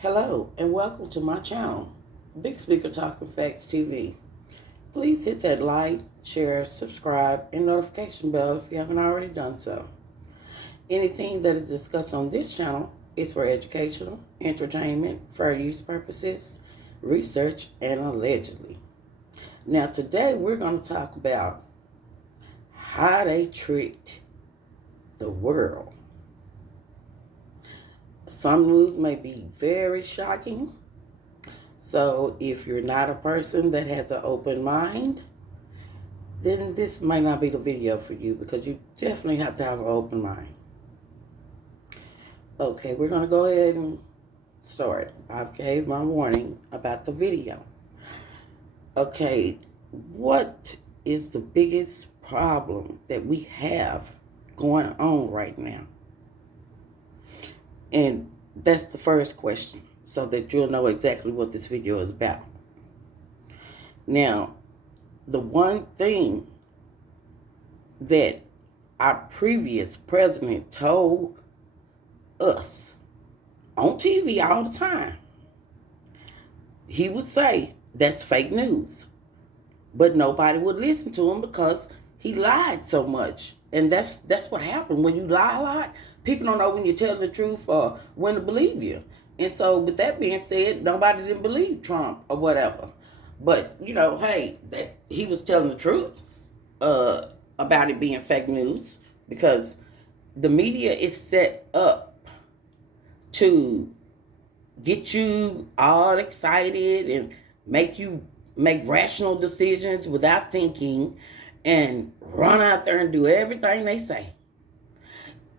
Hello and welcome to my channel, Big Speaker Talking Facts TV. Please hit that like, share, subscribe, and notification bell if you haven't already done so. Anything that is discussed on this channel is for educational, entertainment, fair use purposes, research, and allegedly. Now today we're going to talk about how they treat the world. Some news may be very shocking. So if you're not a person that has an open mind, then this might not be the video for you because you definitely have to have an open mind. Okay, we're going to go ahead and start. I've gave my warning about the video. Okay, what is the biggest problem that we have going on right now? And that's the first question, so that you'll know exactly what this video is about. Now, the one thing that our previous president told us on TV all the time, he would say, that's fake news. But nobody would listen to him because he lied so much. And that's what happened. When you lie a lot, people don't know when you're telling the truth or when to believe you. And so with that being said, nobody didn't believe Trump or whatever. But, hey, that he was telling the truth about it being fake news, because the media is set up to get you all excited and make you make rational decisions without thinking and run out there and do everything they say.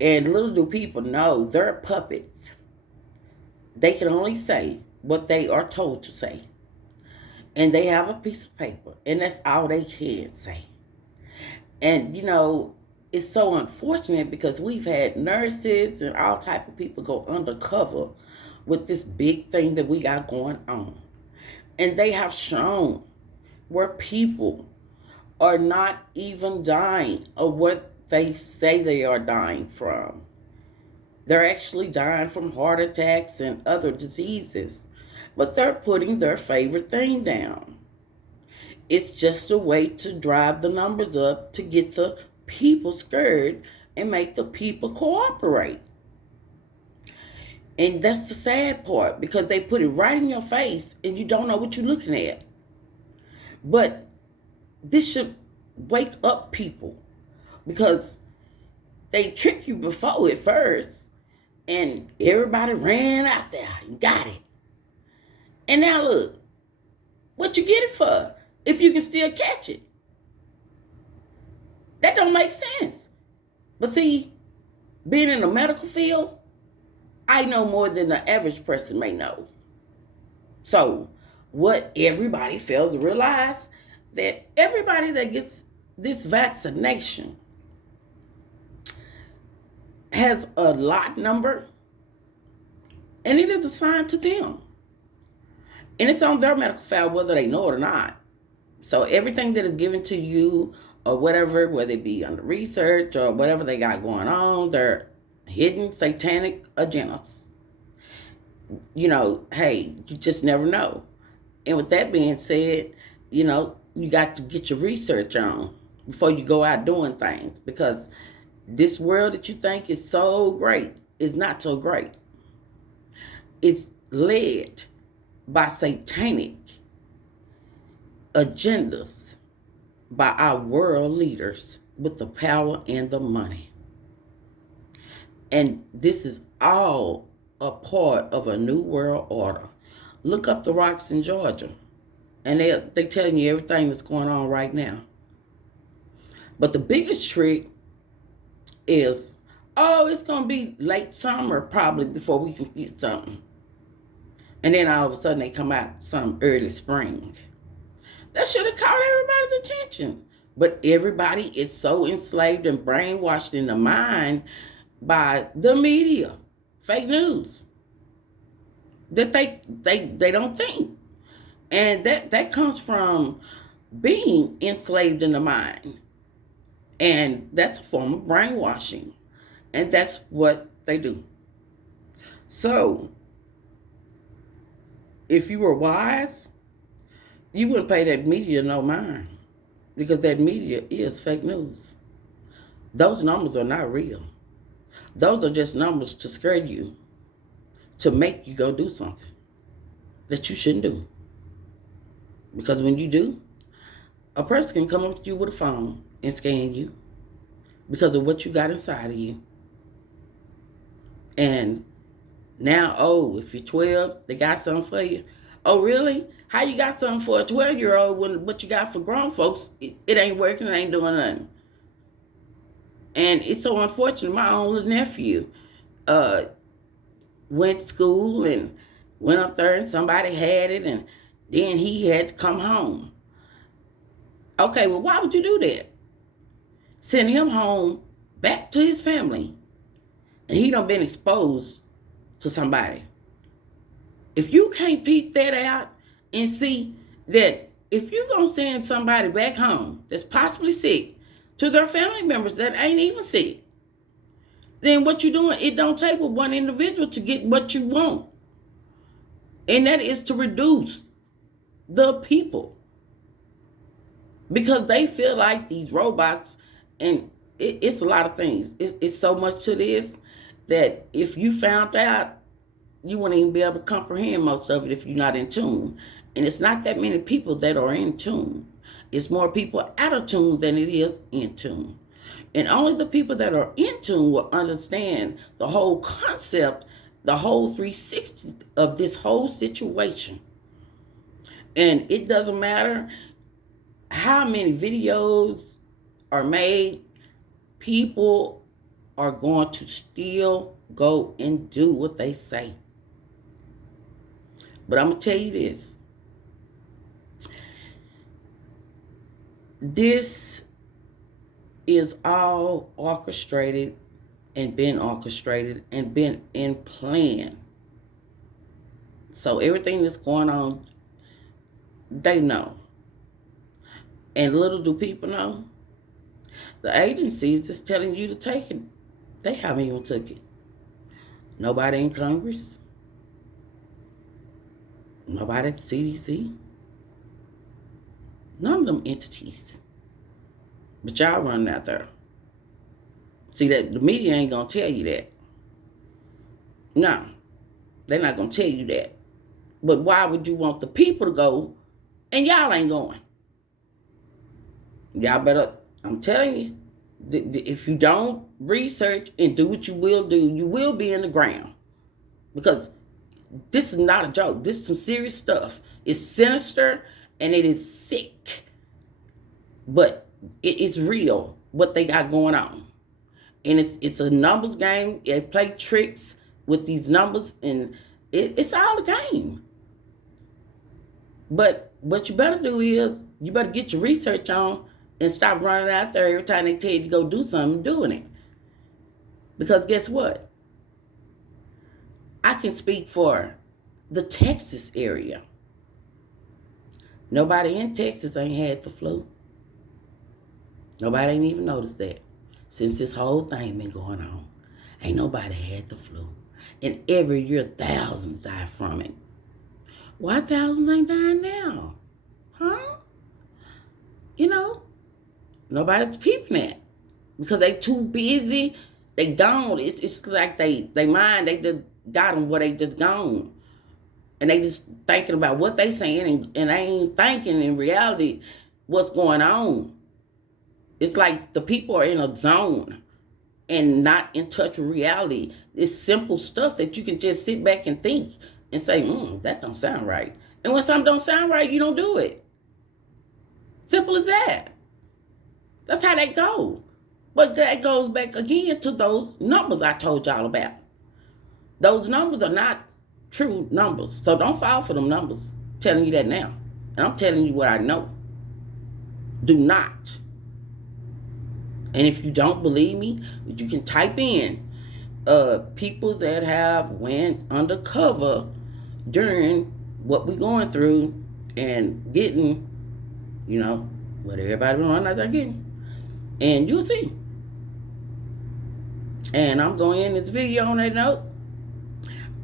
And little do people know they're puppets. They can only say what they are told to say. And they have a piece of paper, and that's all they can say. And, it's so unfortunate because we've had nurses and all type of people go undercover with this big thing that we got going on. And they have shown where people are not even dying of what they say they are dying from. They're actually dying from heart attacks and other diseases, but they're putting their favorite thing down. It's just a way to drive the numbers up to get the people scared and make the people cooperate. And that's the sad part, because they put it right in your face and you don't know what you're looking at. But this should wake up people, because they tricked you before at first and everybody ran out there and got it. And now look, what you get it for if you can still catch it? That don't make sense. But see, being in the medical field, I know more than the average person may know. So what everybody fails to realize, that everybody that gets this vaccination has a lot number, and it is assigned to them. And it's on their medical file whether they know it or not. So everything that is given to you or whatever, whether it be under research or whatever they got going on, they're hidden satanic agendas. Hey, you just never know. And with that being said, you got to get your research on before you go out doing things, because this world that you think is so great is not so great. It's led by satanic agendas by our world leaders with the power and the money. And this is all a part of a new world order. Look up the rocks in Georgia, and they telling you everything that's going on right now. But the biggest trick is, it's going to be late summer probably before we can get something. And then all of a sudden they come out some early spring. That should have caught everybody's attention. But everybody is so enslaved and brainwashed in the mind by the media, fake news, that they don't think. And that comes from being enslaved in the mind. And that's a form of brainwashing. And that's what they do. So If you were wise, you wouldn't pay that media no mind, because that media is fake news. Those numbers are not real. Those are just numbers to scare you, to make you go do something that you shouldn't do. Because when you do, a person can come up to you with a phone and scan you because of what you got inside of you. And now, oh, if you're 12, they got something for you. Oh, really? How you got something for a 12-year-old when what you got for grown folks, it ain't working, it ain't doing nothing? And it's so unfortunate. My own little nephew went to school and went up there and somebody had it, and then he had to come home. Okay, well, why would you do that? Send him home back to his family, and he done been exposed to somebody. If you can't peep that out and see that if you're going to send somebody back home that's possibly sick to their family members that ain't even sick, then what you doing, it don't take but one individual to get what you want. And that is to reduce the people. Because they feel like these robots, and it's a lot of things. It's so much to this that if you found out, you wouldn't even be able to comprehend most of it if you're not in tune. And it's not that many people that are in tune. It's more people out of tune than it is in tune. And only the people that are in tune will understand the whole concept, the whole 360 of this whole situation. And it doesn't matter how many videos are made, people are going to still go and do what they say. But I'm going to tell you this. This is all orchestrated and been in plan. So everything that's going on, they know. And little do people know, the agencies is telling you to take it. They haven't even took it. Nobody in Congress. Nobody at the CDC. None of them entities. But y'all running out there. See, that the media ain't going to tell you that. No. They're not going to tell you that. But why would you want the people to go and y'all ain't going? Y'all better, I'm telling you, if you don't research and do what you will do, you will be in the ground. Because this is not a joke. This is some serious stuff. It's sinister and it is sick. But it's real, what they got going on. And it's a numbers game. They play tricks with these numbers, and it's all a game. But what you better do is, you better get your research on and stop running out there every time they tell you to go do something, doing it. Because guess what? I can speak for the Texas area. Nobody in Texas ain't had the flu. Nobody ain't even noticed that. Since this whole thing been going on, ain't nobody had the flu. And every year, thousands die from it. Why thousands ain't dying now? Huh? You know, nobody's peeping that. Because they too busy. They gone. It's like they mind, they just got them where they just gone. And they just thinking about what they saying, and they ain't thinking in reality what's going on. It's like the people are in a zone and not in touch with reality. It's simple stuff that you can just sit back and think and say, that don't sound right. And when something don't sound right, you don't do it. Simple as that. That's how that goes. But that goes back again to those numbers I told y'all about. Those numbers are not true numbers. So don't fall for them numbers. I'm telling you that now. And I'm telling you what I know. Do not. And if you don't believe me, you can type in people that have went undercover during what we're going through and getting, what everybody been running out there getting. And you'll see. And I'm going to end this video on that note.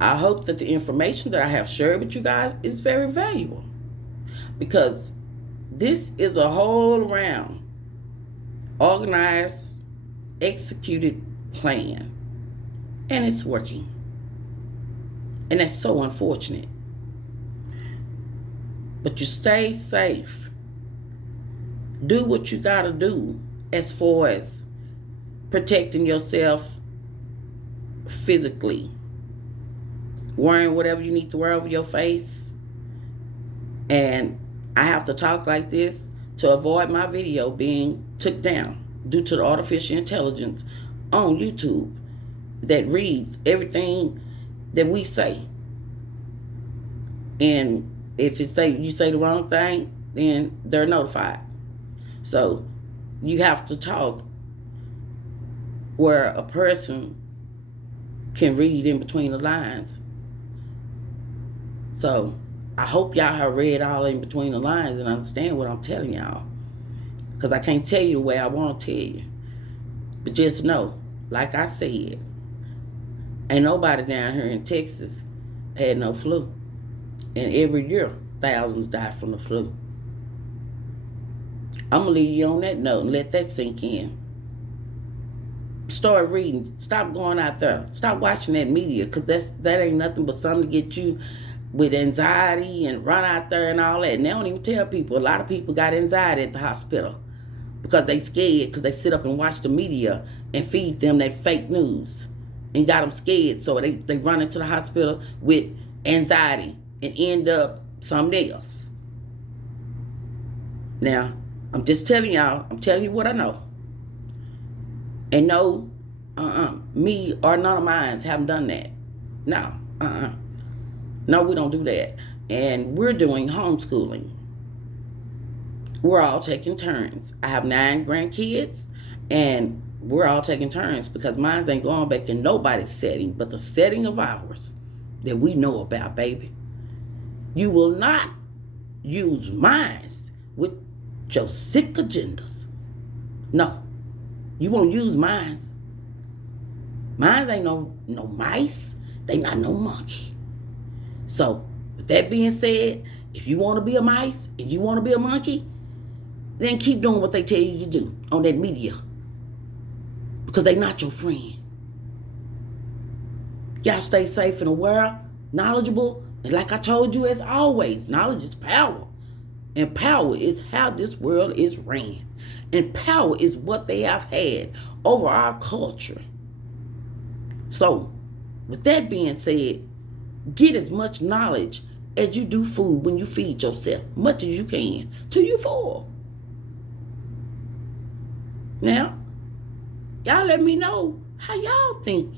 I hope that the information that I have shared with you guys is very valuable, because this is a whole round organized, executed plan, and it's working. And that's so unfortunate. But you stay safe. Do what you gotta do as far as protecting yourself physically. Wearing whatever you need to wear over your face. And I have to talk like this to avoid my video being took down due to the artificial intelligence on YouTube that reads everything that we say. And if you say the wrong thing, then they're notified. So you have to talk where a person can read in between the lines. So I hope y'all have read all in between the lines and understand what I'm telling y'all. Because I can't tell you the way I want to tell you. But just know, like I said, ain't nobody down here in Texas had no flu. And every year, thousands die from the flu. I'm going to leave you on that note and let that sink in. Start reading. Stop going out there. Stop watching that media, because that ain't nothing but something to get you with anxiety and run out there and all that. And they don't even tell people. A lot of people got anxiety at the hospital because they scared, because they sit up and watch the media and feed them that fake news and got them scared. So they run into the hospital with anxiety and end up something else. Now, I'm just telling y'all, I'm telling you what I know. And no, me or none of mine haven't done that. No, No, we don't do that. And we're doing homeschooling. We're all taking turns. I have 9 grandkids, and we're all taking turns because mine ain't going back in nobody's setting but the setting of ours that we know about, baby. You will not use mine with your sick agendas. No, you won't use mine. Mine ain't no mice. They not no monkey. So, with that being said, if you want to be a mice and you want to be a monkey, then keep doing what they tell you to do on that media, because they not your friend. Y'all stay safe and aware, knowledgeable, and like I told you, as always, knowledge is power. And power is how this world is ran. And power is what they have had over our culture. So, with that being said, get as much knowledge as you do food when you feed yourself, much as you can, till you full. Now, y'all let me know how y'all think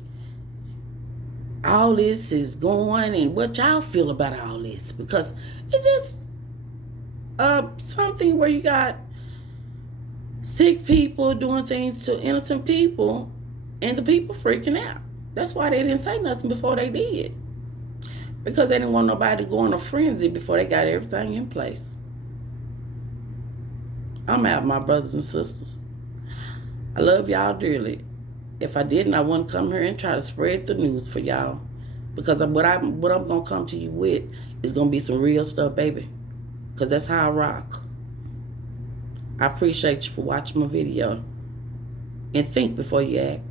all this is going and what y'all feel about all this, because it's just something where you got sick people doing things to innocent people and the people freaking out. That's why they didn't say nothing before they did, because they didn't want nobody to go on a frenzy before they got everything in place. I'm out, my brothers and sisters. I love y'all dearly. If I didn't, I wouldn't come here and try to spread the news for y'all, because what I'm gonna come to you with is gonna be some real stuff, baby, because that's how I rock. I appreciate you for watching my video, and think before you act.